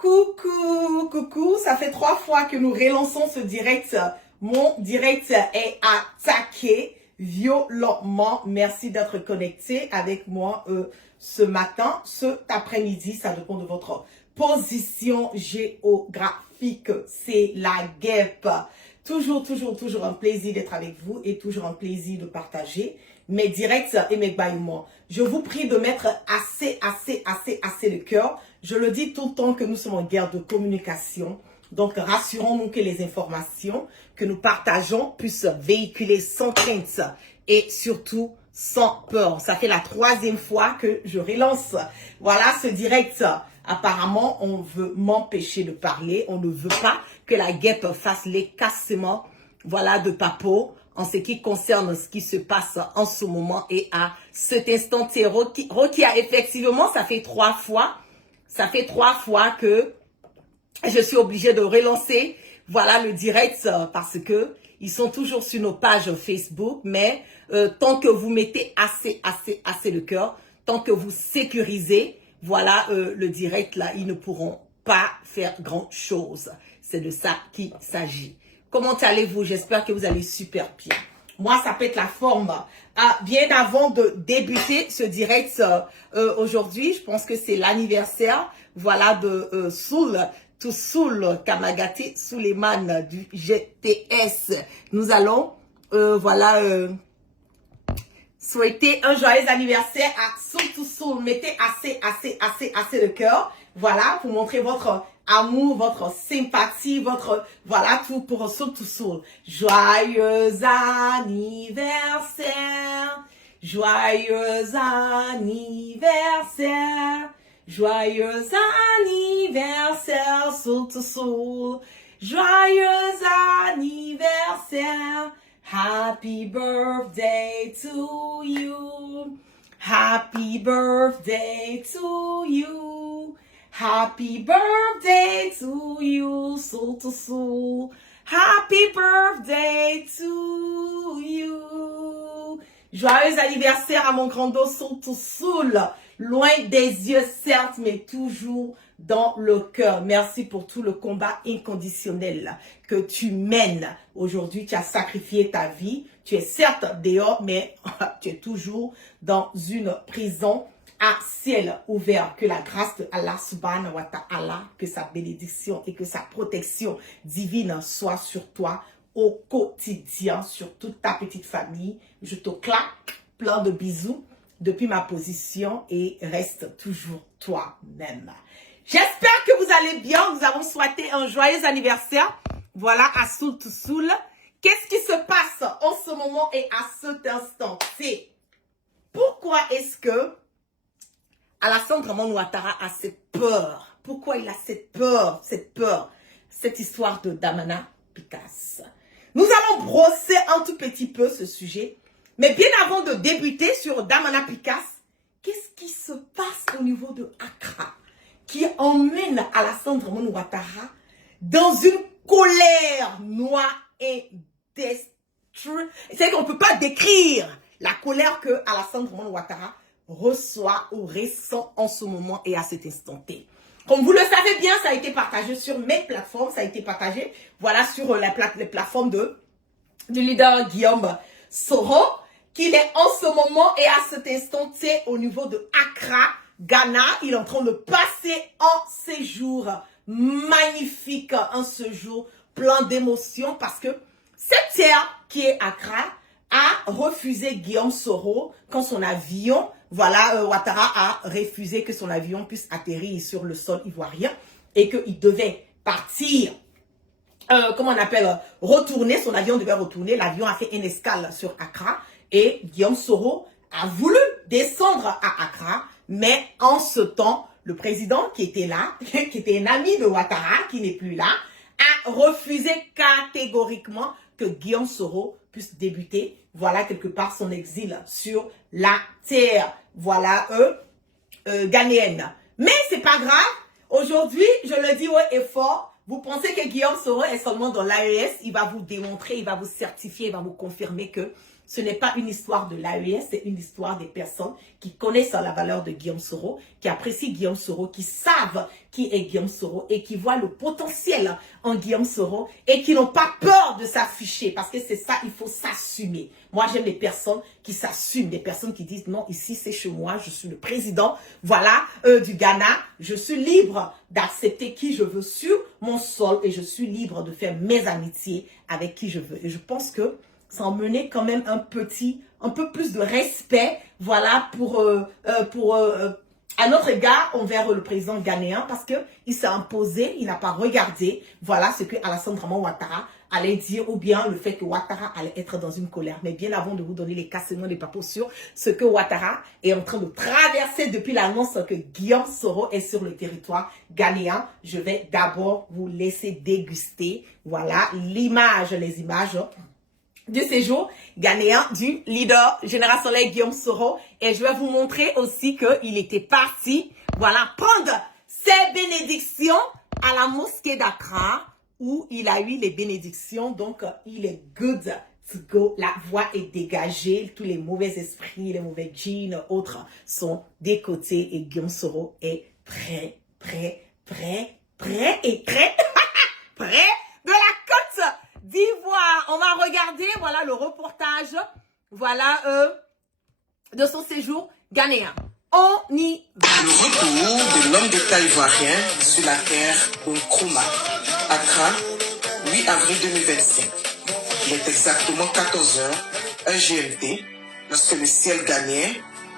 Coucou, coucou, ça fait 3 fois que nous relançons ce direct. Mon direct est attaqué violemment. Merci d'être connecté avec moi ce matin, cet après-midi. Ça dépend de votre position géographique. C'est la guêpe. Toujours un plaisir d'être avec vous et toujours un plaisir de partager mes directs et mes bâillements. Je vous prie de mettre assez de cœur. Je le dis tout le temps que nous sommes en guerre de communication. Donc, rassurons-nous que les informations que nous partageons puissent véhiculer sans crainte et surtout sans peur. Ça fait la 3e fois que je relance. Voilà ce direct. Apparemment, on veut m'empêcher de parler. On ne veut pas que la guêpe fasse l'écassement, voilà, de Papo en ce qui concerne ce qui se passe en ce moment et à cet instant. Rocky a effectivement, ça fait 3 fois que je suis obligée de relancer, voilà, le direct parce que ils sont toujours sur nos pages Facebook, mais tant que vous mettez assez de cœur, tant que vous sécurisez, voilà, le direct là, ils ne pourront pas faire grand chose. C'est de ça qu'il s'agit. Comment allez-vous? J'espère que vous allez super bien. Moi, ça pète la forme. Bien avant de débuter ce direct aujourd'hui, je pense que c'est l'anniversaire, voilà, de Soul Kamagati Suleiman du GTS. Nous allons, voilà, souhaiter un joyeux anniversaire à Soul. Mettez assez de cœur, voilà, pour montrer votre amour, votre sympathie, votre, voilà, tout pour Soul. Joyeux anniversaire, joyeux anniversaire, joyeux anniversaire, Soul. Joyeux anniversaire, happy birthday to you, happy birthday to you. Happy birthday to you, Soul. Happy birthday to you. Joyeux anniversaire à mon grand dos Soul. Loin des yeux, certes, mais toujours dans le cœur. Merci pour tout le combat inconditionnel que tu mènes. Aujourd'hui, tu as sacrifié ta vie. Tu es certes dehors, mais tu es toujours dans une prison à ciel ouvert. Que la grâce de Allah subhanahu wa ta'ala, que sa bénédiction et que sa protection divine soit sur toi au quotidien, sur toute ta petite famille. Je te claque plein de bisous depuis ma position et reste toujours toi-même. J'espère que vous allez bien. Nous avons souhaité un joyeux anniversaire. Voilà, à Soul. Qu'est-ce qui se passe en ce moment et à cet instant? C'est pourquoi est-ce que Alassane Dramane Ouattara a cette peur? Pourquoi il a cette peur? Cette histoire de Damana Picasse. Nous allons brosser un tout petit peu ce sujet. Mais bien avant de débuter sur Damana Picasse, qu'est-ce qui se passe au niveau de Accra qui emmène Alassane Dramane Ouattara dans une colère noire et destructrice? C'est qu'on ne peut pas décrire la colère que Alassane Dramane Ouattara reçoit ou ressent en ce moment et à cet instant T. Comme vous le savez bien, ça a été partagé sur mes plateformes, ça a été partagé, voilà, sur les plateformes du leader Guillaume Soro, qu'il est en ce moment et à cet instant T au niveau de Accra, Ghana. Il est en train de passer un séjour magnifique, un séjour plein d'émotions parce que cette terre qui est Accra a refusé Guillaume Soro quand son avion, voilà, Ouattara a refusé que son avion puisse atterrir sur le sol ivoirien et qu'il devait partir, comment on appelle, retourner, son avion devait retourner, l'avion a fait une escale sur Accra et Guillaume Soro a voulu descendre à Accra, mais en ce temps, le président qui était là, qui était un ami de Ouattara, qui n'est plus là, a refusé catégoriquement que Guillaume Soro puisse débuter, voilà, quelque part son exil sur la terre, voilà, ghanéenne. Mais c'est pas grave. Aujourd'hui, je le dis haut et fort, vous pensez que Guillaume Soro est seulement dans l'AES, il va vous démontrer, il va vous certifier, il va vous confirmer que Ce n'est pas une histoire de l'AES, c'est une histoire des personnes qui connaissent la valeur de Guillaume Soro, qui apprécient Guillaume Soro, qui savent qui est Guillaume Soro et qui voient le potentiel en Guillaume Soro et qui n'ont pas peur de s'afficher parce que c'est ça, il faut s'assumer. Moi, j'aime les personnes qui s'assument, des personnes qui disent non, ici c'est chez moi, je suis le président, voilà, du Ghana, je suis libre d'accepter qui je veux sur mon sol et je suis libre de faire mes amitiés avec qui je veux. Et je pense que ça emmenait quand même un peu plus de respect, voilà, à notre égard envers le président ghanéen parce que il s'est imposé, il n'a pas regardé, voilà ce que Alassane Draman Ouattara allait dire ou bien le fait que Ouattara allait être dans une colère. Mais bien avant de vous donner les cassements des papos sur ce que Ouattara est en train de traverser depuis l'annonce que Guillaume Soro est sur le territoire ghanéen, je vais d'abord vous laisser déguster, voilà, les images du séjour ghanéen du leader Général Soleil Guillaume Soro. Et je vais vous montrer aussi qu'il était parti, voilà, prendre ses bénédictions à la mosquée d'Accra où il a eu les bénédictions. Donc, il est good to go. La voix est dégagée. Tous les mauvais esprits, les mauvais djinns, autres sont des côtés. Et Guillaume Soro est prêt de la Côte d'Ivoire. On va regarder, voilà, le reportage, voilà, de son séjour ghanéen. On y va. Le retour de l'homme d'État ivoirien sur la terre de Nkrumah, Accra, 8 avril 2025. Il est exactement 14 h, heure GMT, lorsque le ciel ghanéen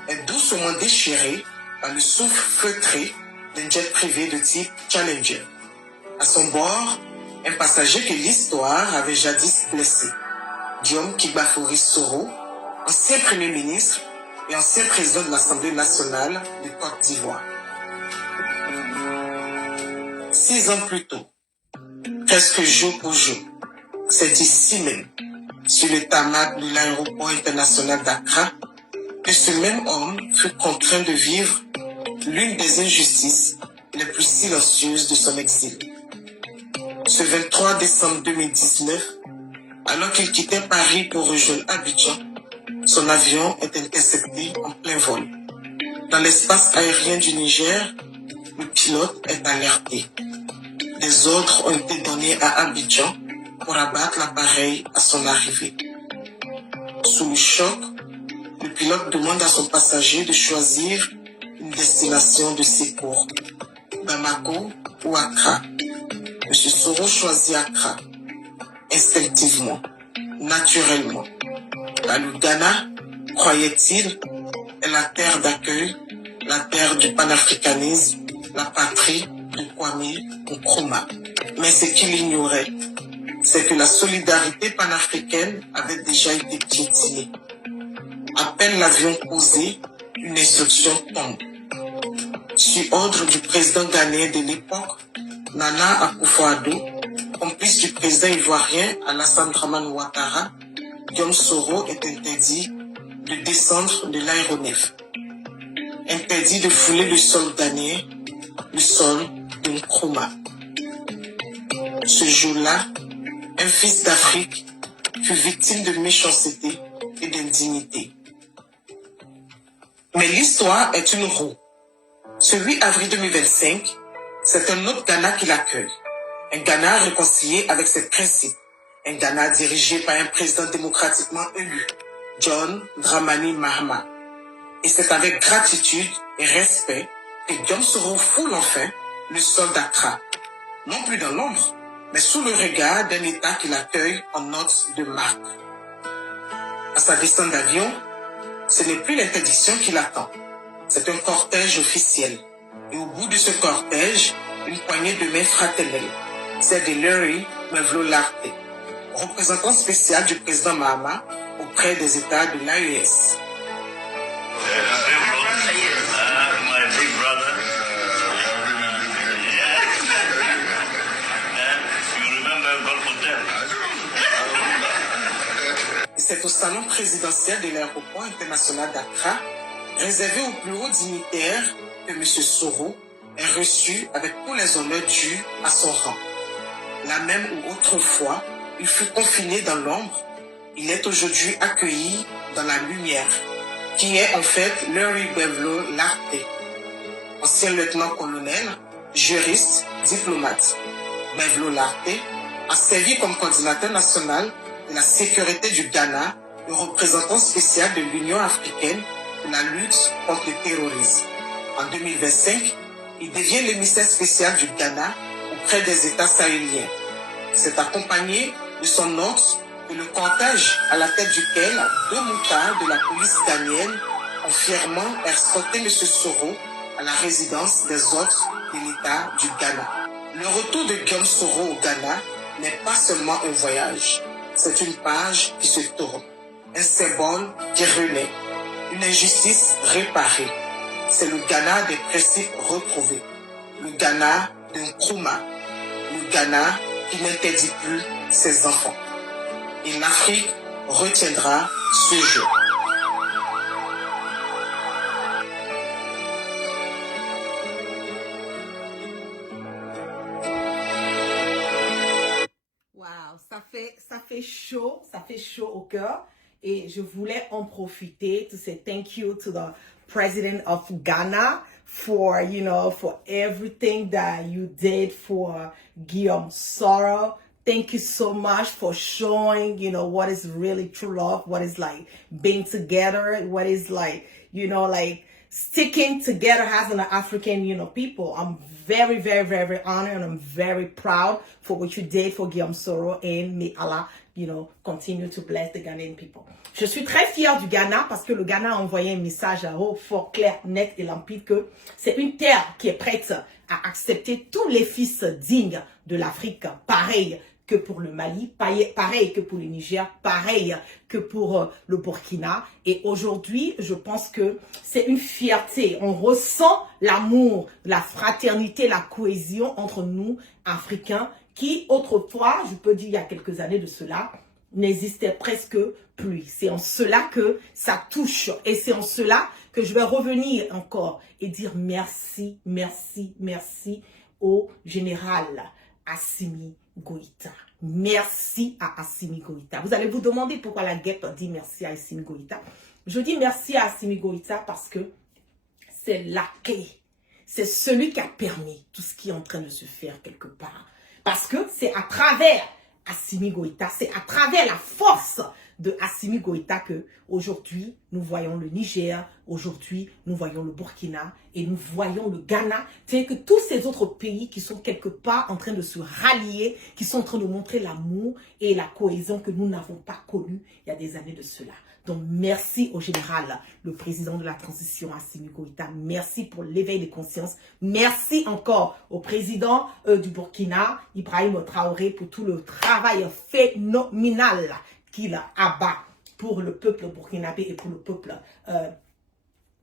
est doucement déchiré par le souffle feutré d'un jet privé de type Challenger. À son bord, un passager que l'histoire avait jadis blessé, Guillaume Kibafori Soro, ancien Premier ministre et ancien président de l'Assemblée nationale de Côte d'Ivoire. 6 ans plus tôt, presque jour pour jour, c'est ici même, sur le tarmac de l'aéroport international d'Accra, que ce même homme fut contraint de vivre l'une des injustices les plus silencieuses de son exil. Ce 23 décembre 2019, alors qu'il quittait Paris pour rejoindre Abidjan, son avion est intercepté en plein vol. Dans l'espace aérien du Niger, le pilote est alerté. Des ordres ont été donnés à Abidjan pour abattre l'appareil à son arrivée. Sous le choc, le pilote demande à son passager de choisir une destination de secours, Bamako ou Accra. M. Soro choisit Accra, instinctivement, naturellement. Car le Ghana, croyait-il, est la terre d'accueil, la terre du panafricanisme, la patrie de Kwame Nkrumah. Mais ce qu'il ignorait, c'est que la solidarité panafricaine avait déjà été piétinée. À peine l'avion posé, une instruction tombe. Sur ordre du président ghanéen de l'époque, Nana Akufo-Addo, complice du président ivoirien Alassane Draman Ouattara, Guillaume Soro est interdit de descendre de l'aéronef. Interdit de fouler le sol ghanéen, le sol de Nkrumah. Ce jour-là, un fils d'Afrique fut victime de méchanceté et d'indignité. Mais l'histoire est une roue. Ce 8 avril 2025, c'est un autre Ghana qui l'accueille. Un Ghana réconcilié avec ses principes. Un Ghana dirigé par un président démocratiquement élu, John Dramani Mahama. Et c'est avec gratitude et respect que Guillaume Soro foule enfin le sol d'Accra. Non plus dans l'ombre, mais sous le regard d'un État qui l'accueille en note de marque. À sa descente d'avion, ce n'est plus l'interdiction qui l'attend. C'est un cortège officiel. Et au bout de ce cortège, une poignée de mains fraternelles, celle de Larry Mevlo Larté, représentant spécial du président Mahama auprès des États de l'AES. C'est au salon présidentiel de l'aéroport international d'Accra, réservé aux plus hauts dignitaires, que M. Soro est reçu avec tous les honneurs dus à son rang. Là même où autrefois, il fut confiné dans l'ombre, Il est aujourd'hui accueilli dans la lumière, qui est en fait Larry Bevlo Larté, ancien lieutenant-colonel, juriste, diplomate. Bevlo Larté a servi comme coordinateur national de la sécurité du Ghana, le représentant spécial de l'Union africaine pour la lutte contre le terrorisme. En 2025, il devient l'émissaire spécial du Ghana auprès des États sahéliens. C'est accompagné de son hôte et le cortège à la tête duquel 2 moutards de la police ghanéenne ont fièrement escorté M. Soro à la résidence des hôtes de l'État du Ghana. Le retour de Guillaume Soro au Ghana n'est pas seulement un voyage, c'est une page qui se tourne, un symbole qui renaît, une injustice réparée. C'est le Ghana des principes retrouvés, le Ghana d'un Nkrumah, le Ghana qui n'interdit plus ses enfants. Et l'Afrique retiendra ce jour. Wow, ça fait chaud au cœur. Et je voulais en profiter to say thank you to the president of Ghana for, for everything that you did for Guillaume Soro. Thank you so much for showing, what is really true love, what is like being together, what is like, like sticking together as an African, people. I'm very, very, very, very honored and I'm very proud for what you did for Guillaume Soro, and may Allah, continue to bless the Ghanaian people. Je suis très fière du Ghana parce que le Ghana a envoyé un message haut, fort, clair, net et limpide que c'est une terre qui est prête à accepter tous les fils dignes de l'Afrique, pareil que pour le Mali, pareil que pour le Niger, pareil que pour le Burkina. Et aujourd'hui, je pense que c'est une fierté. On ressent l'amour, la fraternité, la cohésion entre nous, Africains, qui autrefois, je peux dire il y a quelques années de cela, n'existait presque plus. C'est en cela que ça touche. Et c'est en cela que je vais revenir encore et dire merci, merci, merci au général Assimi Goïta. Merci à Assimi Goïta. Vous allez vous demander pourquoi la guêpe dit merci à Assimi Goïta. Je dis merci à Assimi Goïta parce que c'est la clé. C'est celui qui a permis tout ce qui est en train de se faire quelque part. Parce que c'est à travers Assimi Goïta, c'est à travers la force de Assimi Goïta que aujourd'hui nous voyons le Niger, aujourd'hui nous voyons le Burkina et nous voyons le Ghana. C'est que tous ces autres pays qui sont quelque part en train de se rallier, qui sont en train de montrer l'amour et la cohésion que nous n'avons pas connue il y a des années de cela. Donc merci au général, le président de la transition Assimi Goïta. Merci pour l'éveil des consciences. Merci encore au président du Burkina, Ibrahim Traoré, pour tout le travail phénoménal qu'il abat pour le peuple burkinabé et pour le peuple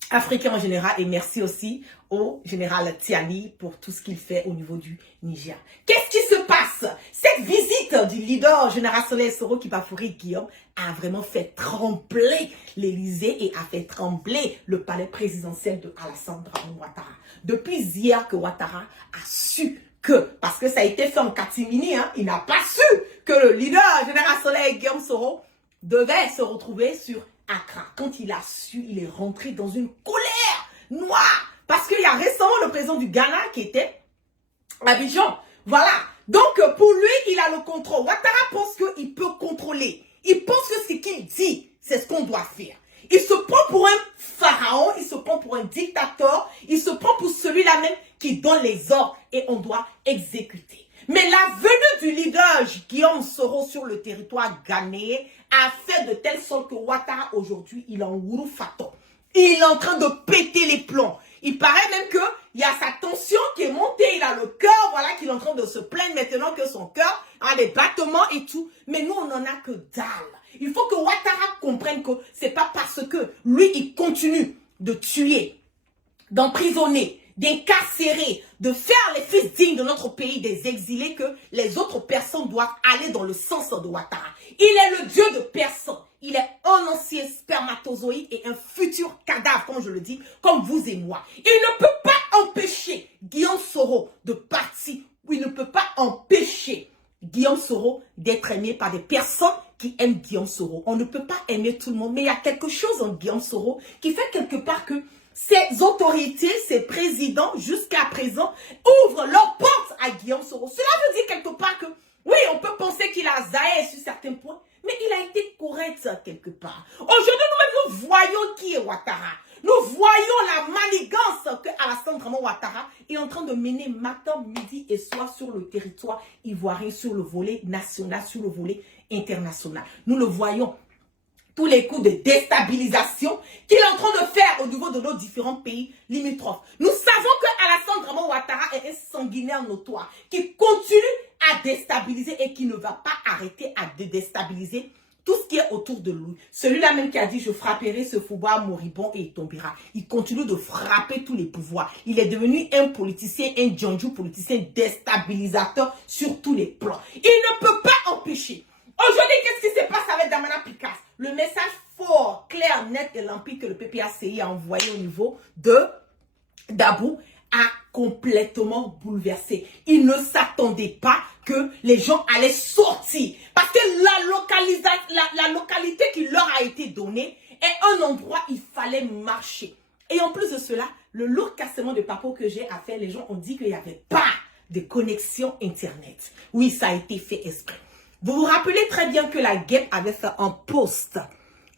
africain en général. Et merci aussi au général Tiani pour tout ce qu'il fait au niveau du Niger. Qu'est-ce qui se passe? Cette visite du leader générationnel Soro Kibafoury Guillaume a vraiment fait trembler l'Élysée et a fait trembler le palais présidentiel de Alassane Ouattara. Depuis hier que Ouattara a su que, parce que ça a été fait en catimini, il n'a pas su que le leader générationnel Guillaume Soro devait se retrouver sur Accra. Quand il a su, il est rentré dans une colère noire. Parce qu'il y a récemment le président du Ghana qui était à Abidjan. Voilà. Donc, pour lui, il a le contrôle. Ouattara pense qu'il peut contrôler. Il pense que ce qu'il dit, c'est ce qu'on doit faire. Il se prend pour un pharaon, il se prend pour un dictateur, il se prend pour celui-là même qui donne les ordres et on doit exécuter. Mais la venue du leader Guillaume Soro sur le territoire ghanéen a fait de telle sorte que Ouattara aujourd'hui, il est en Wurufato. Il est en train de péter les plombs. Il paraît même qu'il y a sa tension qui est montée, il a le cœur, voilà, qu'il est en train de se plaindre maintenant que son cœur a des battements et tout. Mais nous, on n'en a que dalle. Il faut que Ouattara comprenne que c'est pas parce que lui, il continue de tuer, d'emprisonner, d'incarcérer, de faire les fils dignes de notre pays des exilés que les autres personnes doivent aller dans le sens de Ouattara. Il est le Dieu de personne. Il est un ancien spermatozoïde et un futur cadavre, comme je le dis, comme vous et moi. Il ne peut pas empêcher Guillaume Soro de partir. Il ne peut pas empêcher Guillaume Soro d'être aimé par des personnes qui aiment Guillaume Soro. On ne peut pas aimer tout le monde, mais il y a quelque chose en Guillaume Soro qui fait quelque part que ces autorités, ces présidents, jusqu'à présent, ouvrent leurs portes à Guillaume Soro. Cela veut dire quelque part que, oui, on peut penser qu'il a zaï sur certains points, mais il a été correct quelque part. Aujourd'hui, nous-mêmes, nous voyons qui est Ouattara. Nous voyons la manigance que Alassane Draman Ouattara est en train de mener matin, midi et soir sur le territoire ivoirien, sur le volet national, sur le volet international. Nous le voyons. Tous les coups de déstabilisation qu'il est en train de faire au niveau de nos différents pays limitrophes. Nous savons que Alassane Draman Ouattara est un sanguinaire notoire qui continue à déstabiliser et qui ne va pas arrêter à déstabiliser tout ce qui est autour de lui. Celui-là même qui a dit « Je frapperai ce foubois moribond et il tombera ». Il continue de frapper tous les pouvoirs. Il est devenu un politicien, un djandjou politicien déstabilisateur sur tous les plans. Il ne peut pas empêcher. Aujourd'hui, qu'est-ce qui se passe avec Damana Picasse? Le message fort, clair, net et limpide que le PPACI a envoyé au niveau de Dabou a complètement bouleversé. Il ne s'attendait pas que les gens allaient sortir. Parce que la localité qui leur a été donnée est un endroit où il fallait marcher. Et en plus de cela, le lourd cassement de papeau que j'ai à faire, les gens ont dit qu'il n'y avait pas de connexion Internet. Oui, ça a été fait exprès. Vous vous rappelez très bien que la guêpe avait fait un post.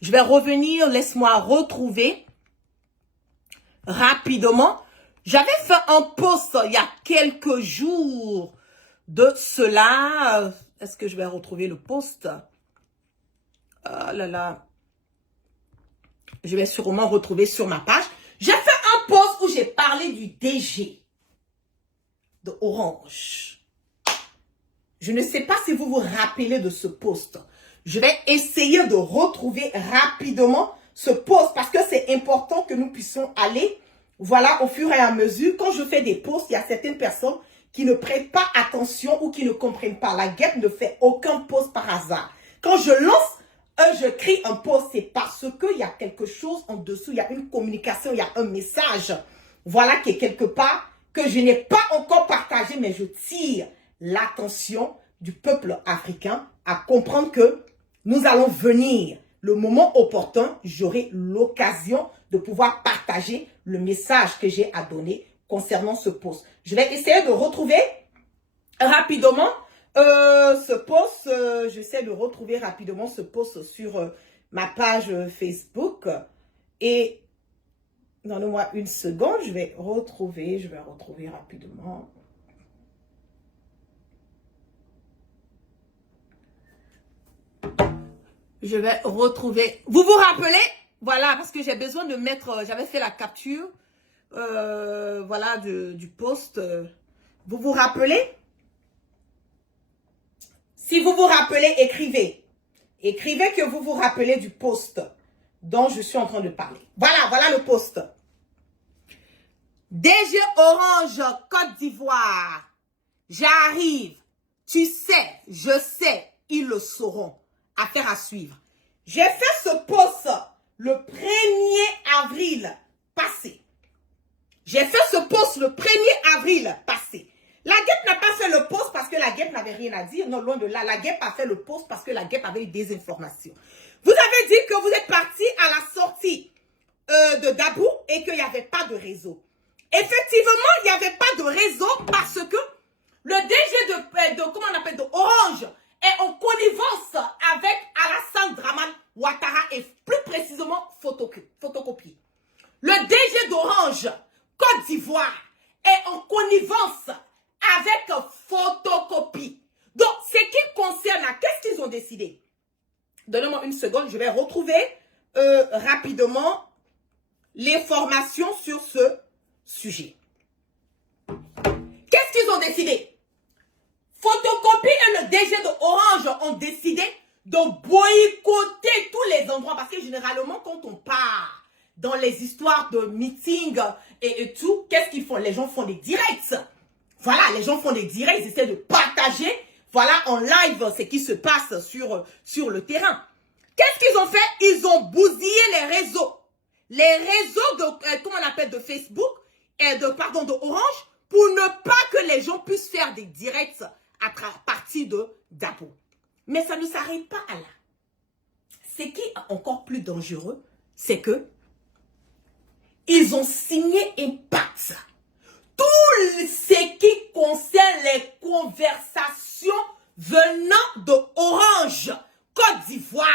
Je vais revenir, laisse-moi retrouver rapidement. J'avais fait un post il y a quelques jours de cela. Est-ce que je vais retrouver le post? Oh là là. Je vais sûrement retrouver sur ma page. J'ai fait un post où j'ai parlé du DG de Orange. Je ne sais pas si vous vous rappelez de ce post. Je vais essayer de retrouver rapidement ce post parce que c'est important que nous puissions aller, voilà, au fur et à mesure. Quand je fais des posts, il y a certaines personnes qui ne prêtent pas attention ou qui ne comprennent pas. La guêpe ne fait aucun post par hasard. Quand je lance, je crée un post, c'est parce qu'il y a quelque chose en dessous. Il y a une communication, il y a un message, voilà, qui est quelque part que je n'ai pas encore partagé, mais je tire l'attention du peuple africain à comprendre que nous allons venir. Le moment opportun, j'aurai l'occasion de pouvoir partager le message que j'ai à donner concernant ce post. Je vais essayer de retrouver rapidement ce post. J'essaie de retrouver rapidement ce post sur ma page Facebook. Et donnez-moi une seconde, je vais retrouver rapidement. Je vais retrouver. Vous vous rappelez? Voilà, parce que j'ai besoin de mettre. J'avais fait la capture. Voilà, du post. Vous vous rappelez? Si vous vous rappelez, écrivez. Écrivez que vous vous rappelez du post dont je suis en train de parler. Voilà, voilà le post. DG Orange, Côte d'Ivoire. J'arrive. Tu sais, je sais, ils le sauront. Affaire à suivre. J'ai fait ce post le 1er avril passé. J'ai fait ce post le 1er avril passé. La guêpe n'a pas fait le post parce que la guêpe n'avait rien à dire. Non, loin de là. La guêpe a fait le post parce que la guêpe avait eu des informations. Vous avez dit que vous êtes parti à la sortie de Dabou et qu'il n'y avait pas de réseau. Effectivement, il n'y avait pas de réseau parce que le DG comment on appelle, de Orange est en connivence avec Alassane Draman Ouattara et plus précisément photocopie. Le DG d'Orange, Côte d'Ivoire, est en connivence avec photocopie. Donc, ce qui concerne, qu'est-ce qu'ils ont décidé? Donnez-moi une seconde, je vais retrouver rapidement l'information sur ce sujet. Qu'est-ce qu'ils ont décidé? Photocopie et le DG de Orange ont décidé de boycotter tous les endroits. Parce que généralement, quand on part dans les histoires de meetings et tout, qu'est-ce qu'ils font? Les gens font des directs. Voilà, les gens font des directs, ils essaient de partager, voilà, en live ce qui se passe sur le terrain. Qu'est-ce qu'ils ont fait? Ils ont bousillé les réseaux. Les réseaux de, comment on appelle, de Facebook et de Orange, pour ne pas que les gens puissent faire des directs à partir partir de Dabo. Mais ça ne s'arrête pas à là. Ce qui est encore plus dangereux, c'est que ils ont signé un pacte. Tout ce qui concerne les conversations venant de Orange, Côte d'Ivoire,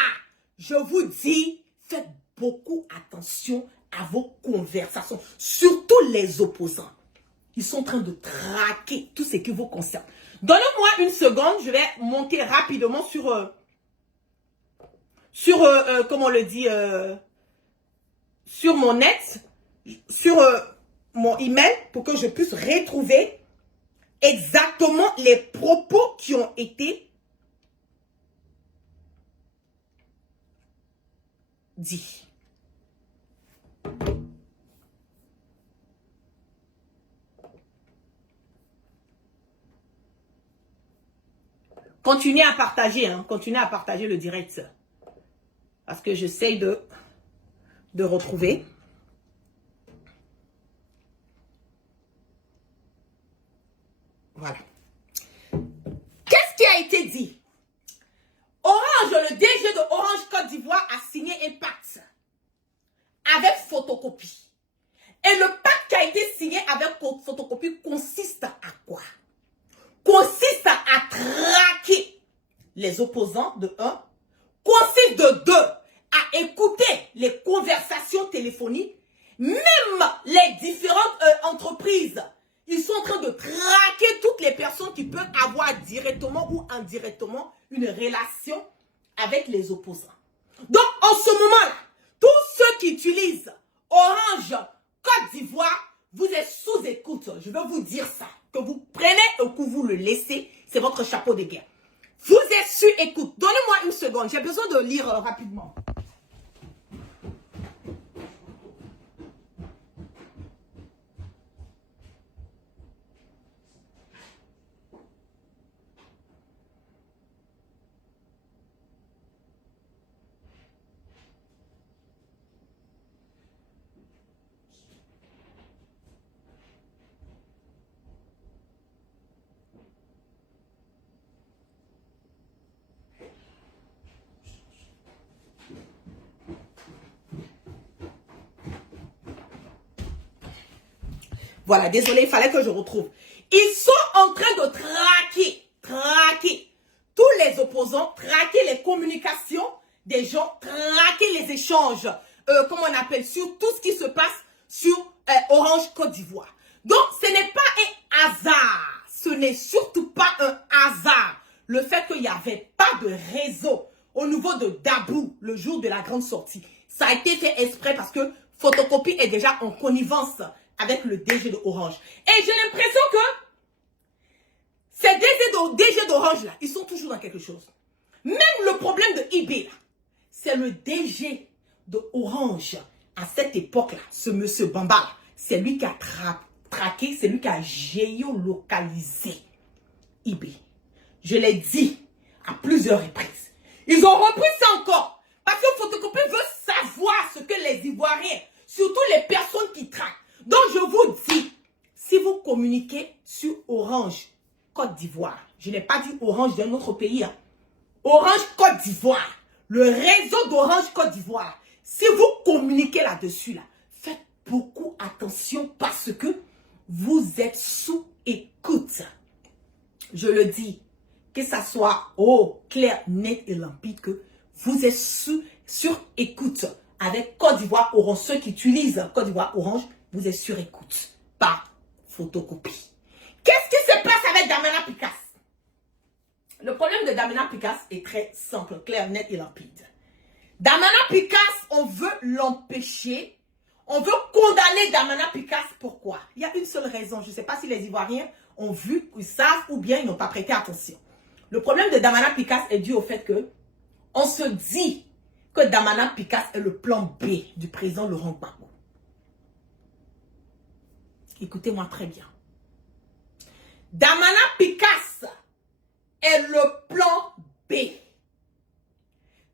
je vous dis, faites beaucoup attention à vos conversations, surtout les opposants. Ils sont en train de traquer tout ce qui vous concerne. Donnez-moi une seconde, je vais monter rapidement sur comment on le dit, sur mon net, sur mon email, pour que je puisse retrouver exactement les propos qui ont été dits. Continuez à partager, hein, continuez à partager le direct. Parce que j'essaye de retrouver. Voilà. Qu'est-ce qui a été dit? Orange, le DG de Orange Côte d'Ivoire a signé un pacte avec photocopie. Et le pacte qui a été signé avec photocopie consiste à quoi? Consiste à traquer les opposants de 1, consiste de 2 à écouter les conversations téléphoniques, même les différentes entreprises. Ils sont en train de traquer toutes les personnes qui peuvent avoir directement ou indirectement une relation avec les opposants. Donc, en ce moment-là, tous ceux qui utilisent Orange Côte d'Ivoire, vous êtes sous écoute. Je veux vous dire ça. Que vous prenez et que vous le laissez, c'est votre chapeau de guerre. Vous êtes sous écoute. Donnez-moi une seconde. J'ai besoin de lire rapidement. Voilà, désolé, il fallait que je retrouve. Ils sont en train de traquer tous les opposants, traquer les communications des gens, traquer les échanges, comment on appelle, sur tout ce qui se passe sur Orange Côte d'Ivoire. Donc, ce n'est pas un hasard. Ce n'est surtout pas un hasard. Le fait qu'il n'y avait pas de réseau au niveau de Dabou le jour de la grande sortie. Ça a été fait exprès parce que Photocopie est déjà en connivence avec le DG de Orange. Et j'ai l'impression que ces DG d'Orange là, ils sont toujours dans quelque chose. Même le problème de eBay là, c'est le DG de Orange à cette époque là, ce monsieur Bamba là, c'est lui qui a traqué, c'est lui qui a géolocalisé eBay. Je l'ai dit à plusieurs reprises. Ils ont repris ça encore. Parce que Photocopie veut savoir ce que les Ivoiriens, surtout les personnes qui traquent. Donc je vous dis, si vous communiquez sur Orange Côte d'Ivoire, je n'ai pas dit Orange d'un autre pays, hein. Orange Côte d'Ivoire, le réseau d'Orange Côte d'Ivoire, si vous communiquez là-dessus, là, faites beaucoup attention parce que vous êtes sous écoute. Je le dis, que ça soit clair, net et limpide, que vous êtes sur écoute avec Côte d'Ivoire Orange. Ceux qui utilisent Côte d'Ivoire Orange, vous êtes sur écoute par Photocopie. Qu'est-ce qui se passe avec Damana Picasse? Le problème de Damana Picasse est très simple, clair, net et limpide. Damana Picasse, on veut l'empêcher. On veut condamner Damana Picasse. Pourquoi? Il y a une seule raison. Je ne sais pas si les Ivoiriens ont vu, ils savent ou bien ils n'ont pas prêté attention. Le problème de Damana Picasse est dû au fait que on se dit que Damana Picasse est le plan B du président Laurent Gbagbo. Écoutez-moi très bien. Damana Picasse est le plan B.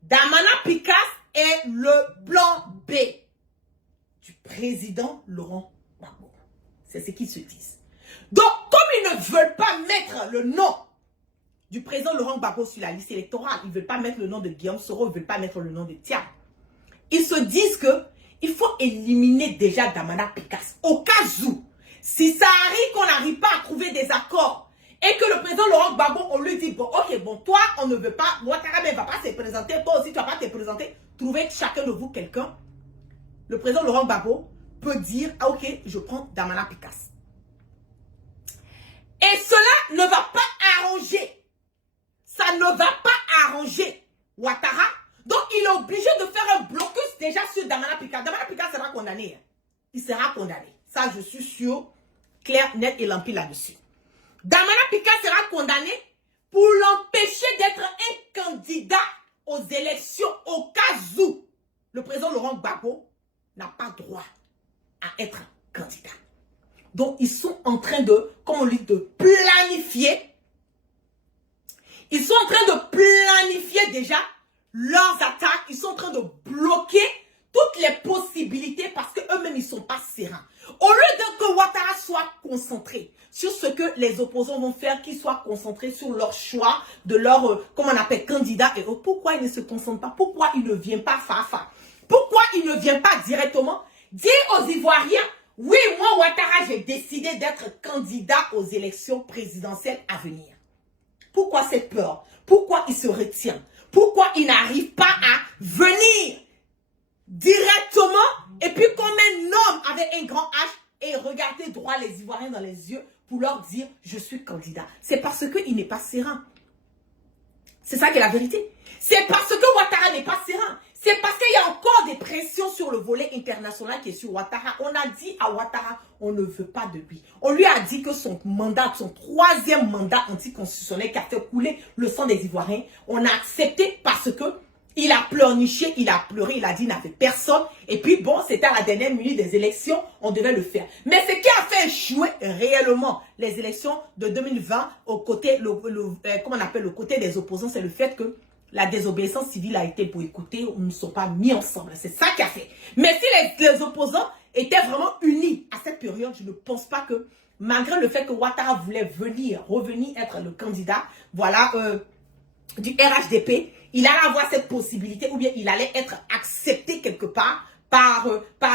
Damana Picasse est le plan B du président Laurent Gbagbo. C'est ce qu'ils se disent. Donc, comme ils ne veulent pas mettre le nom du président Laurent Gbagbo sur la liste électorale. Ils ne veulent pas mettre le nom de Guillaume Soro, ils ne veulent pas mettre le nom de Thiam. Ils se disent que il faut éliminer déjà Damana Picasse. Au cas où, si ça arrive qu'on n'arrive pas à trouver des accords et que le président Laurent Gbagbo, on lui dit, bon, ok, bon, toi, on ne veut pas, Ouattara ne va pas se présenter, toi aussi, tu ne vas pas te présenter, trouvez chacun de vous quelqu'un. Le président Laurent Gbagbo peut dire, ah, ok, je prends Damana Picasse. Et cela ne va pas arranger. Ça ne va pas arranger Ouattara. Donc, il est obligé de faire un blocus déjà sur Damana Picasse. Damana Picasse sera condamné. Il sera condamné. Ça, je suis sûr, clair, net et limpide là-dessus. Damana Picasse sera condamné pour l'empêcher d'être un candidat aux élections au cas où le président Laurent Gbagbo n'a pas droit à être candidat. Donc, ils sont en train de, comme on dit, de planifier. Ils sont en train de planifier déjà leurs attaques. Ils sont en train de bloquer toutes les possibilités parce qu'eux-mêmes, ils ne sont pas sereins. Au lieu de que Ouattara soit concentré sur ce que les opposants vont faire, qu'ils soient concentrés sur leur choix de leur, comment on appelle, candidat. Et pourquoi il ne se concentre pas? Pourquoi il ne vient pas face? Pourquoi il ne vient pas directement dire aux Ivoiriens, oui, moi, Ouattara, j'ai décidé d'être candidat aux élections présidentielles à venir. Pourquoi cette peur? Pourquoi il se retient? Pourquoi il n'arrive pas à venir directement et puis comme un homme avec un grand H et regarder droit les Ivoiriens dans les yeux pour leur dire, je suis candidat? C'est parce qu'il n'est pas serein. C'est ça qui est la vérité. C'est parce que Ouattara n'est pas serein. C'est parce qu'il y a encore des pressions sur le volet international qui est sur Ouattara. On a dit à Ouattara, on ne veut pas de lui. On lui a dit que son mandat, son troisième mandat anticonstitutionnel qui a fait couler le sang des Ivoiriens, on a accepté parce que il a pleurniché, il a pleuré, il a dit qu'il n'avait personne. Et puis bon, c'était à la dernière minute des élections, on devait le faire. Mais ce qui a fait échouer réellement les élections de 2020 au côté, comment on appelle, le côté des opposants, c'est le fait que la désobéissance civile a été boycottée, on ne sont pas mis ensemble. C'est ça qui a fait. Mais si les opposants étaient vraiment unis à cette période, je ne pense pas que, malgré le fait que Ouattara voulait revenir être le candidat, voilà, du RHDP, il allait avoir cette possibilité, ou bien il allait être accepté quelque part par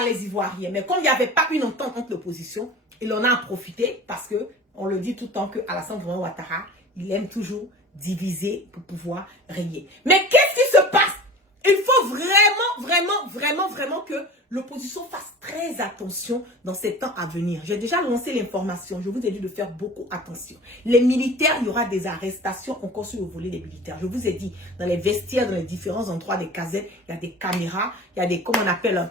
les Ivoiriens. Mais comme il n'y avait pas une entente entre l'opposition, il en a profité parce que, on le dit tout le temps que Alassane Ouattara, il aime toujours diviser pour pouvoir régner. Mais qu'est-ce qui se passe? Il faut vraiment que l'opposition fasse très attention dans ces temps à venir. J'ai déjà lancé l'information. Je vous ai dit de faire beaucoup attention. Les militaires, il y aura des arrestations encore sur le volet des militaires. Je vous ai dit, dans les vestiaires, dans les différents endroits des casernes, il y a des caméras, il y a des, comment on appelle,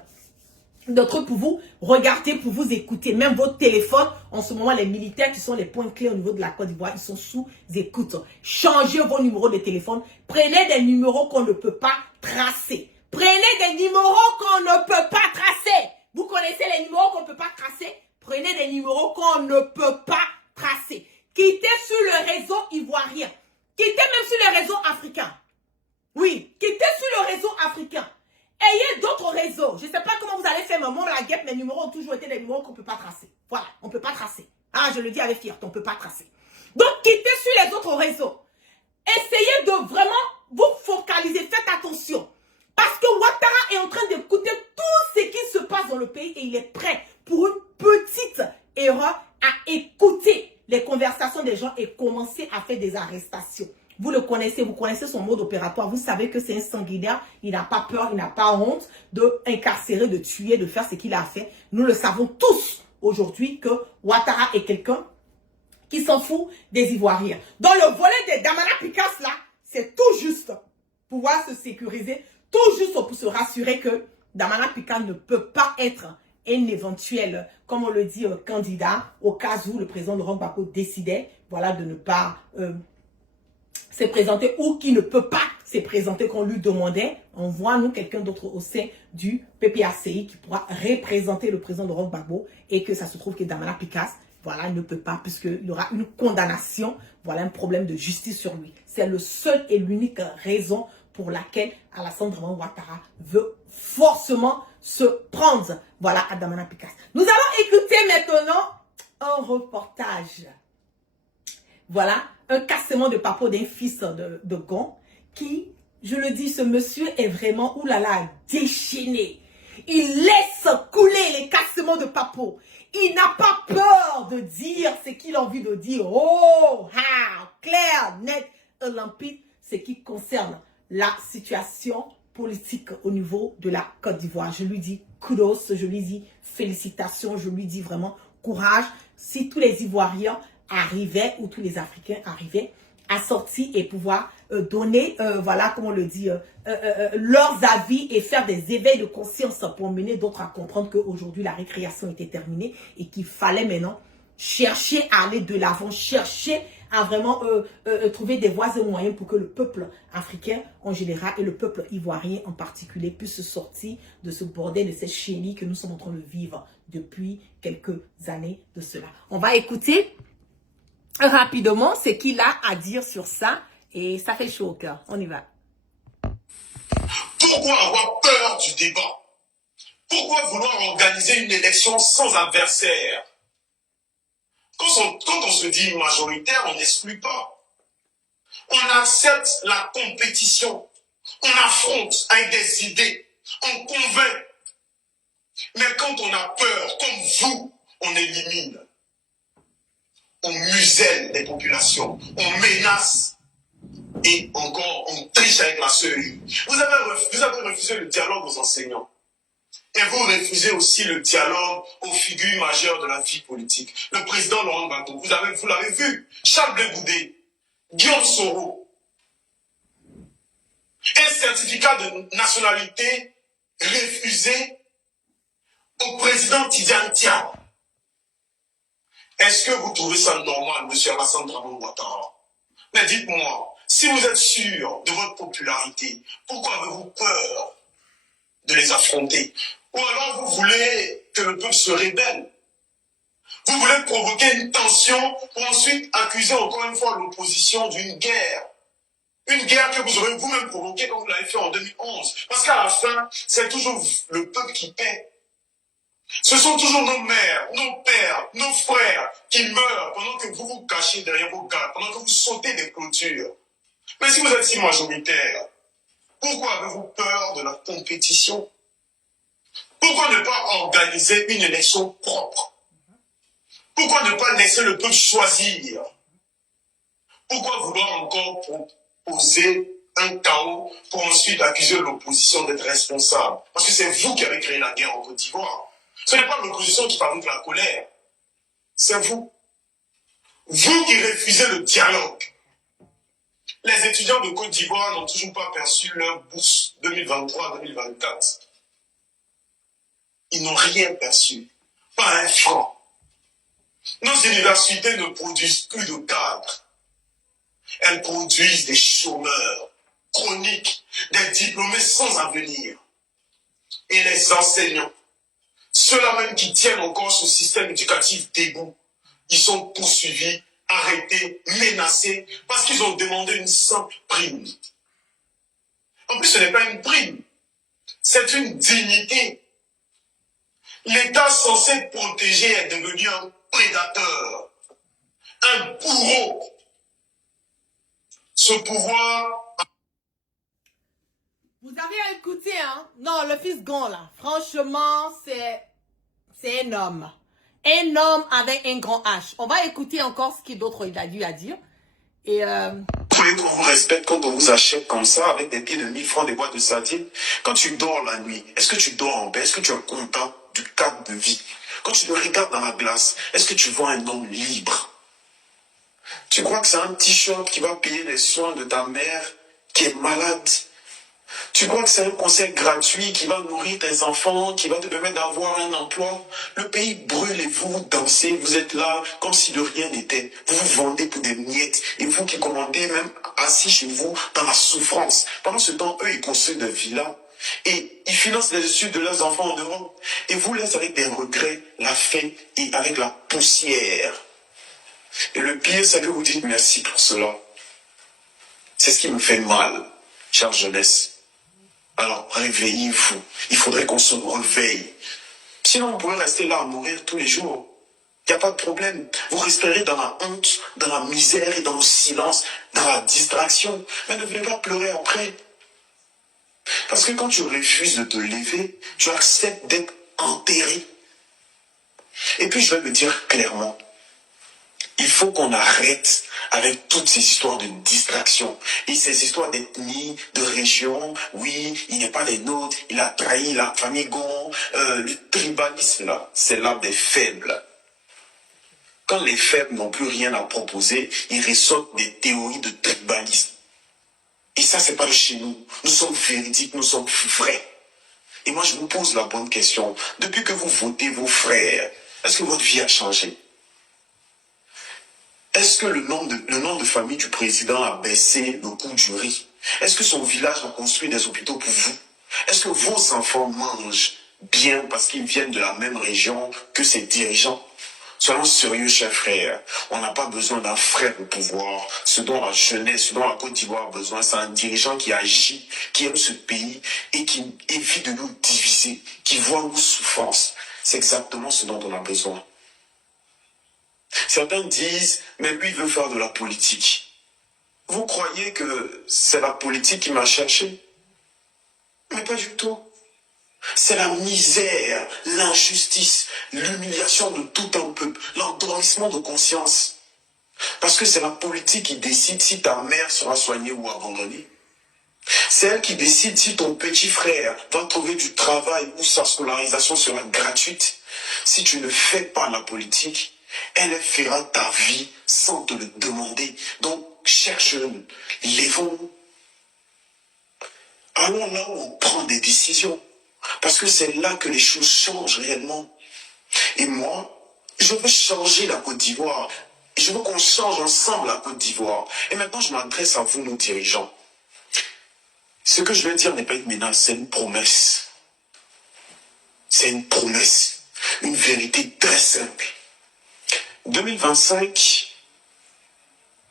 d'autres pour vous regarder, pour vous écouter. Même votre téléphone, en ce moment, les militaires qui sont les points clés au niveau de la Côte d'Ivoire, ils sont sous écoute. Changez vos numéros de téléphone. Prenez des numéros qu'on ne peut pas tracer. Prenez des numéros qu'on ne peut pas tracer. Vous connaissez les numéros qu'on ne peut pas tracer? Prenez des numéros qu'on ne peut pas tracer. Quittez sur le réseau ivoirien. Quittez même sur le réseau africain. Oui, quittez sur le réseau africain. Ayez d'autres réseaux. Je ne sais pas comment vous allez faire, mais moi, la guêpe, mes numéros ont toujours été des numéros qu'on ne peut pas tracer. Voilà, on ne peut pas tracer. Ah, je le dis avec fierté, on ne peut pas tracer. Donc, quittez sur les autres réseaux. Essayez de vraiment vous focaliser. Faites attention. Parce que Ouattara est en train d'écouter tout ce qui se passe dans le pays et il est prêt pour une petite erreur à écouter les conversations des gens et commencer à faire des arrestations. Vous le connaissez, vous connaissez son mode opératoire. Vous savez que c'est un sanguinaire. Il n'a pas peur, il n'a pas honte d'incarcérer, de tuer, de faire ce qu'il a fait. Nous le savons tous aujourd'hui que Ouattara est quelqu'un qui s'en fout des Ivoiriens. Dans le volet de Damana Picasse, là, c'est tout juste pouvoir se sécuriser, tout juste pour se rassurer que Damana Picasse ne peut pas être un éventuel, comme on le dit, candidat, au cas où le président Laurent Gbagbo décidait, voilà, de ne pas se présenter ou qui ne peut pas se présenter qu'on lui demandait. On voit, nous, quelqu'un d'autre au sein du PPACI qui pourra représenter le président Laurent Gbagbo et que ça se trouve que Damana Picasse, voilà, il ne peut pas puisqu'il y aura une condamnation, voilà, un problème de justice sur lui. C'est le seul et l'unique raison pour laquelle Alassane Ouattara veut forcément se prendre, voilà, à Damana Picasse. Nous allons écouter maintenant un reportage. voilà, un cassement de papeau d'un fils de Gon qui, je le dis, ce monsieur est vraiment, oulala, déchaîné. Il laisse couler les cassements de papeau. Il n'a pas peur de dire ce qu'il a envie de dire. Oh, clair, net et limpide, ce qui concerne la situation politique au niveau de la Côte d'Ivoire. Je lui dis kudos, je lui dis félicitations, je lui dis vraiment courage. Si tous les Ivoiriens arrivaient, ou tous les Africains arrivaient à sortir et pouvoir donner, voilà, comment on le dit, leurs avis et faire des éveils de conscience pour mener d'autres à comprendre qu'aujourd'hui la récréation était terminée et qu'il fallait maintenant chercher à aller de l'avant, chercher à vraiment trouver des voies et moyens pour que le peuple africain en général et le peuple ivoirien en particulier puisse sortir de ce bordel, de cette chérie que nous sommes en train de vivre depuis quelques années de cela. On va écouter rapidement ce qu'il a à dire sur ça et ça fait chaud au cœur. On y va. Pourquoi avoir peur du débat? Pourquoi vouloir organiser une élection sans adversaire? Quand on se dit majoritaire, on n'exclut pas. On accepte la compétition. On affronte avec des idées. On convainc. Mais quand on a peur, comme vous, on élimine. On muselle les populations. On menace. Et encore, on triche avec la seuil. Vous avez refusé le dialogue aux enseignants. Et vous refusez aussi le dialogue aux figures majeures de la vie politique. Le président Laurent Gbagbo, vous l'avez vu. Charles Blé Goudé, Guillaume Soro. Un certificat de nationalité refusé au président Tidiane Dia. Est-ce que vous trouvez ça normal, monsieur Alassane Dramane Ouattara? Mais dites-moi, si vous êtes sûr de votre popularité, pourquoi avez-vous peur de les affronter? Ou alors vous voulez que le peuple se rébelle? Vous voulez provoquer une tension pour ensuite accuser encore une fois l'opposition d'une guerre. Une guerre que vous aurez vous-même provoquée comme vous l'avez fait en 2011. Parce qu'à la fin, c'est toujours le peuple qui paie. Ce sont toujours nos mères, nos pères, nos frères qui meurent pendant que vous vous cachez derrière vos gardes, pendant que vous sautez des clôtures. Mais si vous êtes si majoritaire, pourquoi avez-vous peur de la compétition? Pourquoi ne pas organiser une élection propre? Pourquoi ne pas laisser le peuple choisir? Pourquoi vouloir encore proposer un chaos pour ensuite accuser l'opposition d'être responsable? Parce que c'est vous qui avez créé la guerre en Côte d'Ivoire. Ce n'est pas l'opposition qui fabrique la colère. C'est vous. Vous qui refusez le dialogue. Les étudiants de Côte d'Ivoire n'ont toujours pas perçu leur bourse 2023-2024. Ils n'ont rien perçu. Pas un franc. Nos universités ne produisent plus de cadres. Elles produisent des chômeurs chroniques, des diplômés sans avenir. Et les enseignants, ceux-là même qui tiennent encore ce système éducatif debout, ils sont poursuivis, arrêtés, menacés, parce qu'ils ont demandé une simple prime. En plus, ce n'est pas une prime, c'est une dignité. L'État censé protéger est devenu un prédateur, un bourreau. Ce pouvoir... Vous avez écouté, hein? Non, le fils Gon, là, franchement, c'est un homme. Un homme avec un grand H. On va écouter encore ce qu'il d'autre il a dû à dire. Et Vous voulez qu'on vous respecte quand on vous achète comme ça, avec des pieds de 1000 francs, des boîtes de sardines? Quand tu dors la nuit, est-ce que tu dors en paix? Est-ce que tu es content du cadre de vie? Quand tu te regardes dans la glace, est-ce que tu vois un homme libre? Tu crois que c'est un t-shirt qui va payer les soins de ta mère qui est malade? Tu crois que c'est un conseil gratuit qui va nourrir tes enfants, qui va te permettre d'avoir un emploi? Le pays brûle et vous dansez, vous êtes là comme si de rien n'était. Vous vous vendez pour des miettes et vous qui commandez même assis chez vous dans la souffrance. Pendant ce temps, eux, ils construisent des villas et ils financent les études de leurs enfants en Europe et vous laissent avec des regrets, la faim et avec la poussière. Et le pire, c'est que vous dites merci pour cela. C'est ce qui me fait mal, chère jeunesse. Alors, réveillez-vous. Il faudrait qu'on se réveille. Sinon, on pourrait rester là à mourir tous les jours. Il n'y a pas de problème. Vous resterez dans la honte, dans la misère et dans le silence, dans la distraction. Mais ne venez pas pleurer après. Parce que quand tu refuses de te lever, tu acceptes d'être enterré. Et puis je vais le dire clairement. Il faut qu'on arrête avec toutes ces histoires de distraction. Et ces histoires d'ethnie, de région. Oui, il n'est pas des nôtres. Il a trahi la famille Gon. Le tribalisme, là, c'est l'arbre des faibles. Quand les faibles n'ont plus rien à proposer, ils ressortent des théories de tribalisme. Et ça, c'est pas de chez nous. Nous sommes véridiques, nous sommes vrais. Et moi, je vous pose la bonne question. Depuis que vous votez vos frères, est-ce que votre vie a changé? Est-ce que le nom de famille du président a baissé le coût du riz? Est-ce que son village a construit des hôpitaux pour vous? Est-ce que vos enfants mangent bien parce qu'ils viennent de la même région que ses dirigeants? Soyons sérieux, chers frères. On n'a pas besoin d'un frère au pouvoir. Ce dont la jeunesse, ce dont la Côte d'Ivoire a besoin, c'est un dirigeant qui agit, qui aime ce pays et qui évite de nous diviser, qui voit nos souffrances. C'est exactement ce dont on a besoin. Certains disent, mais lui, il veut faire de la politique. Vous croyez que c'est la politique qui m'a cherché? Mais pas du tout. C'est la misère, l'injustice, l'humiliation de tout un peuple, l'endormissement de conscience. Parce que c'est la politique qui décide si ta mère sera soignée ou abandonnée. C'est elle qui décide si ton petit frère va trouver du travail ou sa scolarisation sera gratuite. Si tu ne fais pas la politique, elle fera ta vie sans te le demander. Donc, chers jeunes, lèvons-nous. Allons là où on prend des décisions. Parce que c'est là que les choses changent réellement. Et moi, je veux changer la Côte d'Ivoire. Je veux qu'on change ensemble la Côte d'Ivoire. Et maintenant, je m'adresse à vous, nos dirigeants. Ce que je vais dire n'est pas une menace, c'est une promesse. C'est une promesse. Une vérité très simple. 2025,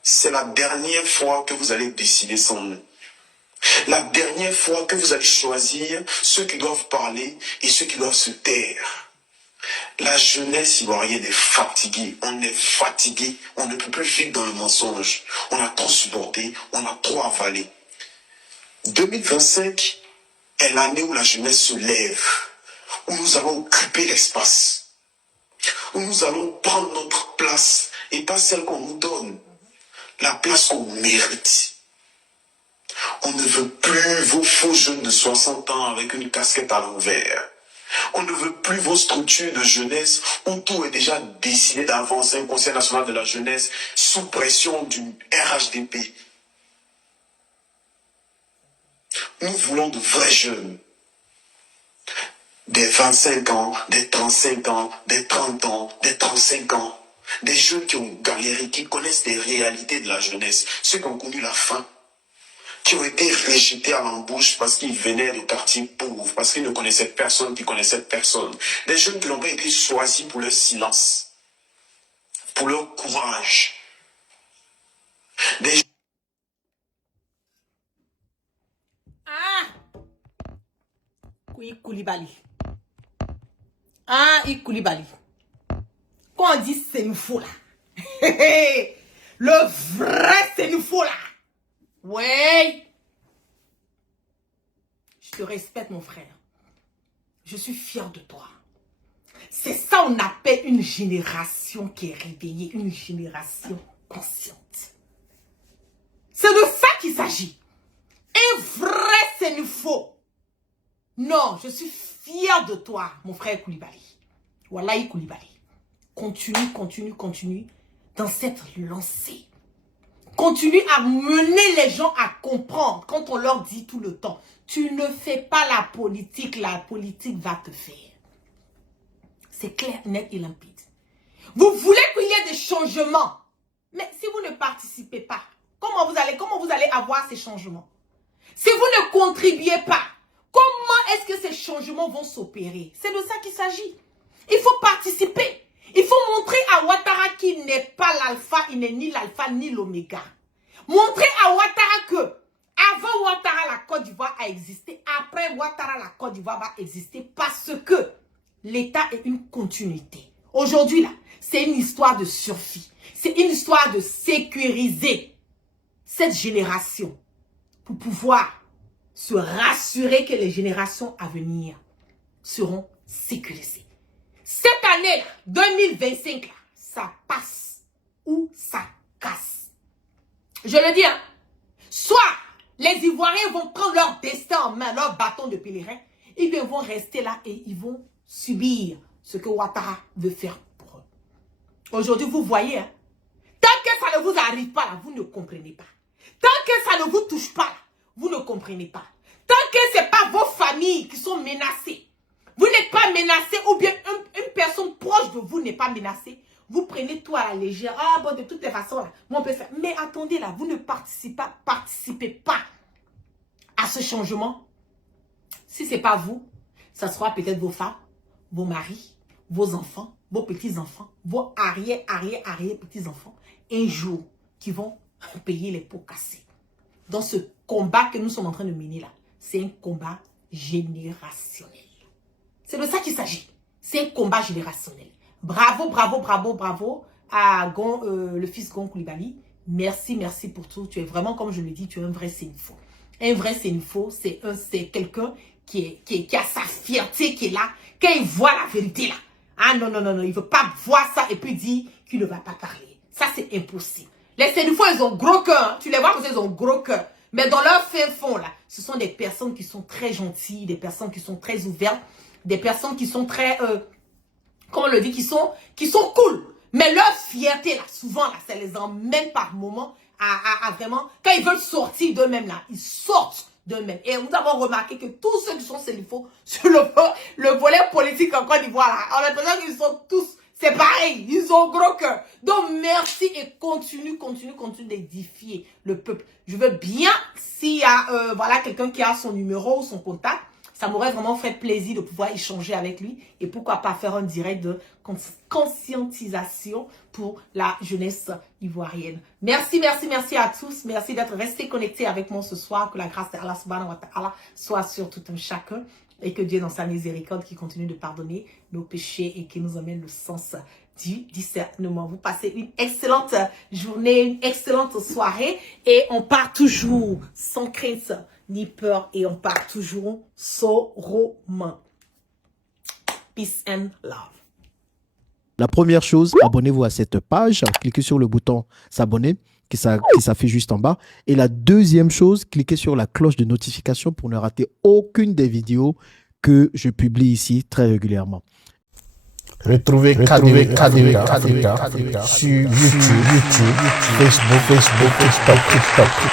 c'est la dernière fois que vous allez décider sans nous. La dernière fois que vous allez choisir ceux qui doivent parler et ceux qui doivent se taire. La jeunesse ivoirienne est fatiguée. On est fatigué. On ne peut plus vivre dans le mensonge. On a trop supporté. On a trop avalé. 2025 est l'année où la jeunesse se lève. Où nous allons occuper l'espace. Où nous allons prendre notre place. Et pas celle qu'on nous donne. La place qu'on mérite. On ne veut plus vos faux jeunes de 60 ans avec une casquette à l'envers. On ne veut plus vos structures de jeunesse où tout est déjà décidé d'avance, un Conseil national de la jeunesse sous pression d'une RHDP. Nous voulons de vrais jeunes. Des 25 ans, des 35 ans, des 30 ans, des 35 ans. Des jeunes qui ont galéré, qui connaissent les réalités de la jeunesse, ceux qui ont connu la faim. Qui ont été rejetés à l'embauche parce qu'ils venaient de quartiers pauvres, parce qu'ils ne connaissaient personne qui connaissait personne. Des jeunes qui n'ont pas été choisis pour leur silence, pour leur courage. Des... Koulibaly. Koulibaly. Quand on dit Sénoufo là, le vrai Sénoufo là. Ouais. Je te respecte, mon frère. Je suis fière de toi. C'est ça on appelle une génération qui est réveillée, une génération consciente. C'est de ça qu'il s'agit. Un vrai Sénoufo. Non, je suis fière de toi, mon frère Koulibaly. Wallahi Koulibaly. Continue dans cette lancée. Continue à mener les gens à comprendre quand on leur dit tout le temps. Tu ne fais pas la politique va te faire. C'est clair, net et limpide. Vous voulez qu'il y ait des changements. Mais si vous ne participez pas, comment vous allez avoir ces changements? Si vous ne contribuez pas, comment est-ce que ces changements vont s'opérer? C'est de ça qu'il s'agit. Il faut participer. Il faut montrer à Ouattara qu'il n'est pas l'alpha, il n'est ni l'alpha ni l'oméga. Montrer à Ouattara que avant Ouattara, la Côte d'Ivoire a existé. Après Ouattara, la Côte d'Ivoire va exister parce que l'État est une continuité. Aujourd'hui là, c'est une histoire de survie. C'est une histoire de sécuriser cette génération pour pouvoir se rassurer que les générations à venir seront sécurisées. Cette année, 2025, là, ça passe ou ça casse. Je le dis, hein, soit les Ivoiriens vont prendre leur destin en main, leur bâton de pèlerin, et bien ils vont rester là et ils vont subir ce que Ouattara veut faire pour eux. Aujourd'hui, vous voyez, hein, tant que ça ne vous arrive pas là, vous ne comprenez pas. Tant que ça ne vous touche pas là, vous ne comprenez pas. Tant que ce n'est pas vos familles qui sont menacées, vous n'êtes pas menacé ou bien une personne proche de vous n'est pas menacée, vous prenez tout à la légère. Ah bon, de toutes les façons, là, on peut faire. Mais attendez là, vous ne participez pas à ce changement. Si ce n'est pas vous, ça sera peut-être vos femmes, vos maris, vos enfants, vos petits-enfants, vos arrière-petits-enfants, un jour, qui vont payer les pots cassés. Dans ce combat que nous sommes en train de mener là, c'est un combat générationnel. C'est de ça qu'il s'agit. C'est un combat générationnel. Bravo, bravo, bravo, bravo à le fils Gon Coulibaly. Merci, merci pour tout. Tu es vraiment, comme je le dis, tu es un vrai sénifo. Un vrai sénifo, c'est quelqu'un qui a sa fierté, qui est là. Quand il voit la vérité là. Ah non, non, non, non, il ne veut pas voir ça et puis dire qu'il ne va pas parler. Ça, c'est impossible. Les sénifos, ils ont gros cœur. Tu les vois parce qu'ils ont gros cœur. Mais dans leur fin fond là, ce sont des personnes qui sont très gentilles, des personnes qui sont très ouvertes, des personnes qui sont très, comment on le dit, qui sont cool. Mais leur fierté là, souvent là, ça les emmène par moments à vraiment, quand ils veulent sortir d'eux-mêmes là, ils sortent d'eux-mêmes. Et nous avons remarqué que tous ceux qui sont sénifos sur le volet politique en Côte d'Ivoire là, on a l'impression qu'ils sont tous, c'est pareil, ils ont gros cœur. Donc merci et continue d'édifier le peuple. Je veux bien, s'il y a voilà, quelqu'un qui a son numéro ou son contact, ça m'aurait vraiment fait plaisir de pouvoir échanger avec lui. Et pourquoi pas faire un direct de conscientisation pour la jeunesse ivoirienne. Merci, merci, merci à tous. Merci d'être restés connectés avec moi ce soir. Que la grâce d'Allah subhanahu wa ta'ala soit sur tout un chacun. Et que Dieu, dans sa miséricorde, qui continue de pardonner nos péchés et qui nous amène le sens du discernement. Vous passez une excellente journée, une excellente soirée. Et on part toujours sans crainte ni peur. Et on part toujours sorrowment. Peace and love. La première chose, abonnez-vous à cette page. Cliquez sur le bouton s'abonner qui s'affiche juste en bas. Et la deuxième chose, cliquez sur la cloche de notification pour ne rater aucune des vidéos que je publie ici très régulièrement. Retrouvez KDW Africa sur YouTube, Facebook, TikTok.